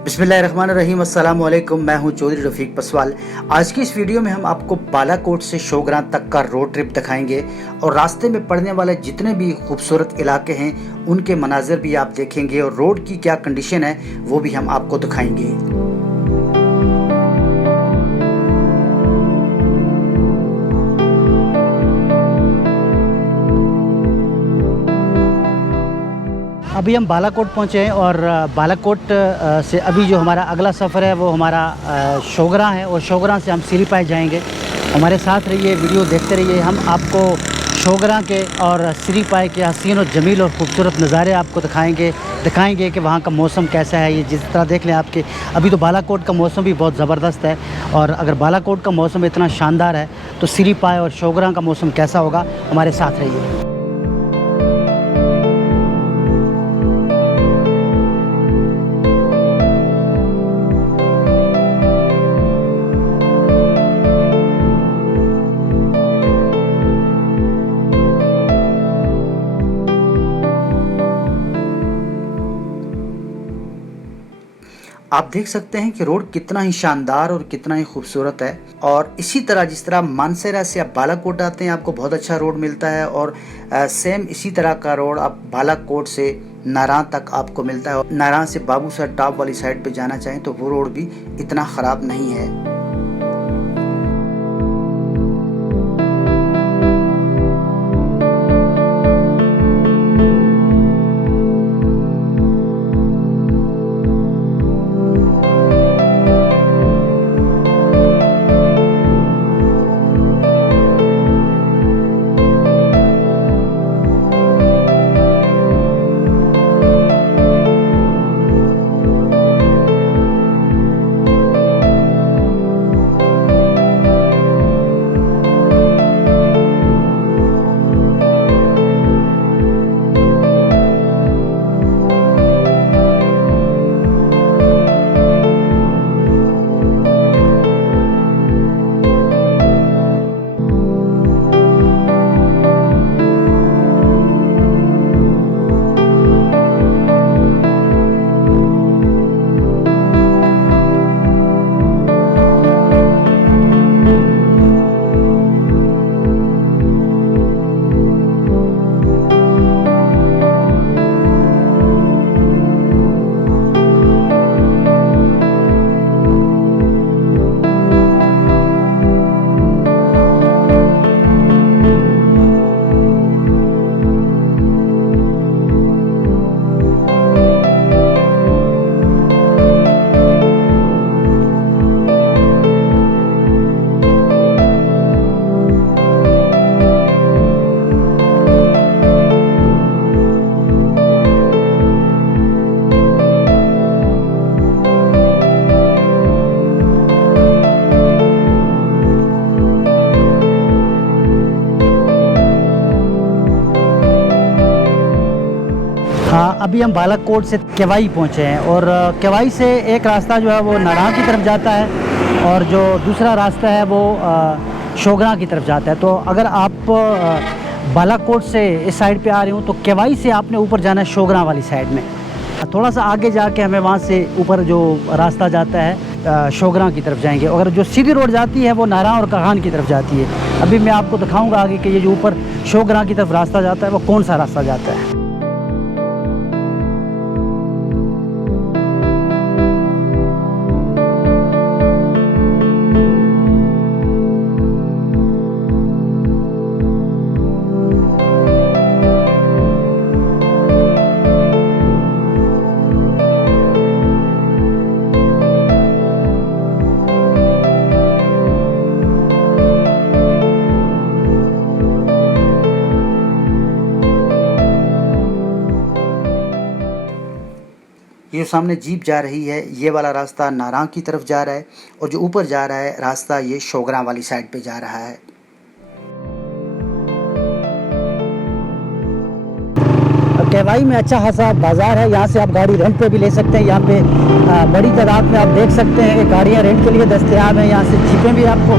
बिस्मिल्लाहिर्रहमानिर्रहीम, अस्सलाम वालेकुम। मैं हूं चौधरी रफ़ीक पसवाल। आज की इस वीडियो में हम आपको बालाकोट से शोगरां तक का रोड ट्रिप दिखाएंगे और रास्ते में पड़ने वाले जितने भी खूबसूरत इलाके हैं उनके मनाज़र भी आप देखेंगे और रोड की क्या कंडीशन है वो भी हम आपको दिखाएंगे। अभी हम बालाकोट पहुँचे हैं और बालाकोट से अभी जो हमारा अगला सफ़र है वो हमारा शोगरां है और शोगरां से हम सिरीपाई जाएंगे। हमारे साथ रहिए, वीडियो देखते रहिए। हम आपको शोगरां के और सिरीपाई के हसीन और जमील और ख़ूबसूरत नज़ारे आपको दिखाएंगे कि वहाँ का मौसम कैसा है। ये जिस तरह देख लें आपके अभी तो बालाकोट का मौसम भी बहुत ज़बरदस्त है और अगर बालाकोट का मौसम इतना शानदार है तो सिरीपाई और शोगरां का मौसम कैसा होगा। हमारे साथ रहिए। आप देख सकते हैं कि रोड कितना ही शानदार और कितना ही खूबसूरत है। और इसी तरह जिस तरह मानसेरा से आप बालाकोट आते हैं आपको बहुत अच्छा रोड मिलता है और सेम इसी तरह का रोड आप बालाकोट से नारां तक आपको मिलता है। और नारां से बाबूसर टॉप वाली साइड पे जाना चाहें तो वो रोड भी इतना ख़राब नहीं है। हाँ, अभी हम बालाकोट से केवाई पहुँचे हैं और केवाई से एक रास्ता जो है वो नारां की तरफ जाता है और जो दूसरा रास्ता है वो शोगरां की तरफ जाता है। तो अगर आप बालाकोट से इस साइड पे आ रहे हो तो केवाई से आपने ऊपर जाना है शोगरां वाली साइड में। थोड़ा सा आगे जाके हमें वहाँ से ऊपर जो रास्ता जाता है शोगरां की तरफ जाएंगे। अगर जो सीधी रोड जाती है वो नारां और कागान की तरफ जाती है। अभी मैं आपको दिखाऊँगा आगे कि ये जो ऊपर शोगरां की तरफ रास्ता जाता है वो कौन सा रास्ता जाता है। ये सामने जीप जा रही है, ये वाला रास्ता नारां की तरफ जा रहा है और जो ऊपर जा रहा है रास्ता ये शोगरां वाली साइड पे जा रहा है। केवाई में अच्छा खासा बाज़ार है, यहाँ से आप गाड़ी रेंट पे भी ले सकते हैं। यहाँ पे बड़ी तादाद में आप देख सकते हैं कि गाड़ियाँ रेंट के लिए दस्तयाब हैं। यहाँ से जीपें भी आपको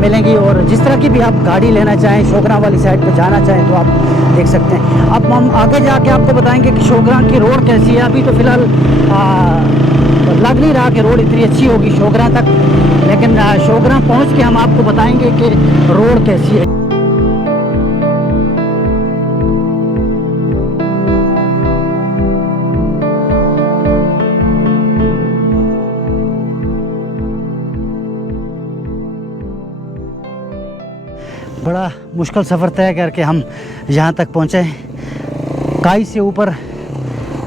मिलेंगी और जिस तरह की भी आप गाड़ी लेना चाहें, शोगरां वाली साइड पे जाना चाहें तो आप देख सकते हैं। अब हम आगे जाके आपको बताएंगे कि शोगरां की रोड कैसी है। अभी तो फ़िलहाल लग नहीं रहा कि रोड इतनी अच्छी होगी शोगरा तक, लेकिन शोगरा पहुंच के हम आपको बताएंगे कि रोड कैसी है। बड़ा मुश्किल सफ़र तय करके हम यहाँ तक पहुँचे। काई से ऊपर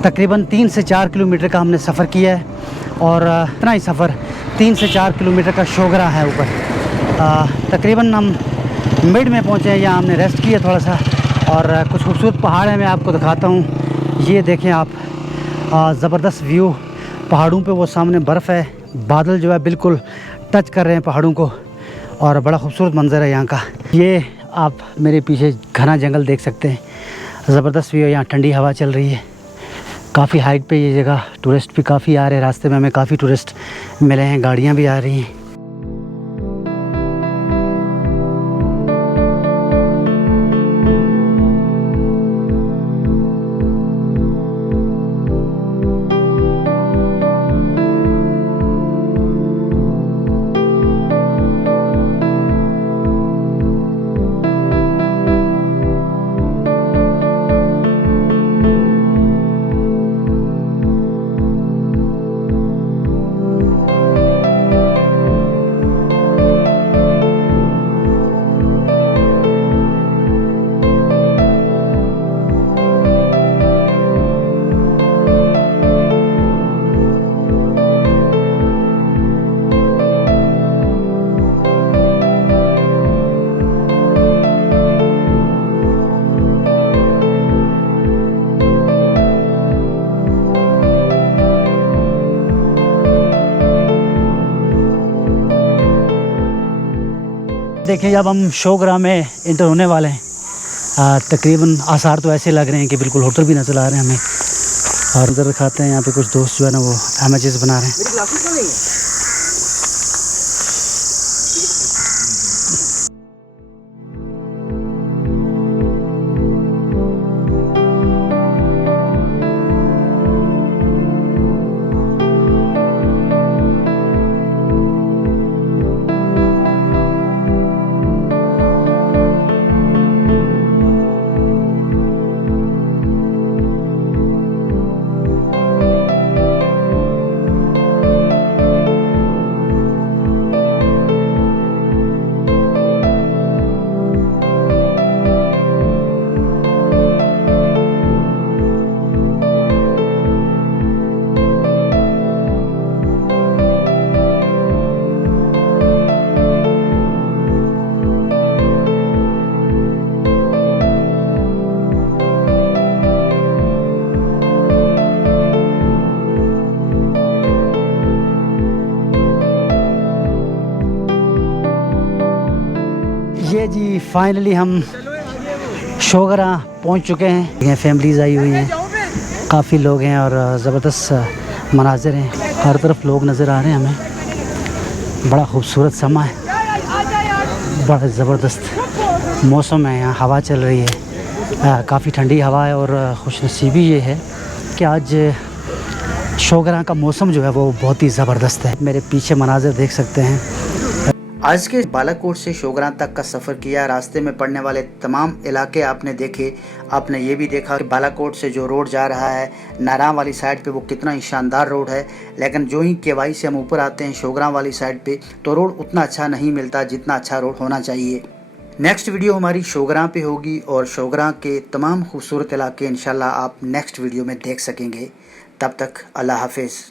तकरीबन 3 से 4 किलोमीटर का हमने सफ़र किया है और इतना ही सफ़र 3 से 4 किलोमीटर का शोगरा है ऊपर। तकरीबन हम मिड में पहुँचे हैं, यहाँ हमने रेस्ट किया थोड़ा सा और कुछ खूबसूरत पहाड़ हैं, मैं आपको दिखाता हूँ। ये देखें आप, ज़बरदस्त व्यू पहाड़ों पे, वो सामने बर्फ़ है, बादल जो है बिल्कुल टच कर रहे हैं पहाड़ों को और बड़ा खूबसूरत मंज़र है यहाँ का। ये आप मेरे पीछे घना जंगल देख सकते हैं, ज़बरदस्त व्यू है, यहाँ ठंडी हवा चल रही है। काफ़ी हाइट पे ये जगह, टूरिस्ट भी काफ़ी आ रहे हैं, रास्ते में हमें काफ़ी टूरिस्ट मिले हैं, गाड़ियाँ भी आ रही हैं। देखिए जब हम शोगरा में इंटर होने वाले हैं, तकरीबन आसार तो ऐसे लग रहे हैं कि बिल्कुल होटल भी नज़र आ रहे हैं हमें। और इधर दिखाते हैं, यहाँ पे कुछ दोस्त जो है ना वो इमेजेस बना रहे हैं। ये जी फाइनली हम शोगरा पहुंच चुके हैं। ये फैमिलीज़ आई हुई हैं, काफ़ी लोग हैं और ज़बरदस्त मनाज़िर हैं, हर तरफ लोग नज़र आ रहे हैं हमें। बड़ा खूबसूरत समा है, बड़ा ज़बरदस्त मौसम है, यहाँ हवा चल रही है, काफ़ी ठंडी हवा है और खुशनसीबी ये है कि आज शोगरा का मौसम जो है वो बहुत ही ज़बरदस्त है। मेरे पीछे मनाज़िर देख सकते हैं। आज के बालाकोट से शोगरा तक का सफ़र किया, रास्ते में पड़ने वाले तमाम इलाके आपने देखे। आपने ये भी देखा कि बालाकोट से जो रोड जा रहा है नारां वाली साइड पे वो कितना ही शानदार रोड है, लेकिन जो ही केवाई से हम ऊपर आते हैं शोगरा वाली साइड पे तो रोड उतना अच्छा नहीं मिलता जितना अच्छा रोड होना चाहिए। नेक्स्ट वीडियो हमारी शोगरा पे होगी और शोगरा के तमाम खूबसूरत इलाके इंशाल्लाह आप नेक्स्ट वीडियो में देख सकेंगे। तब तक अल्लाह हाफिज़।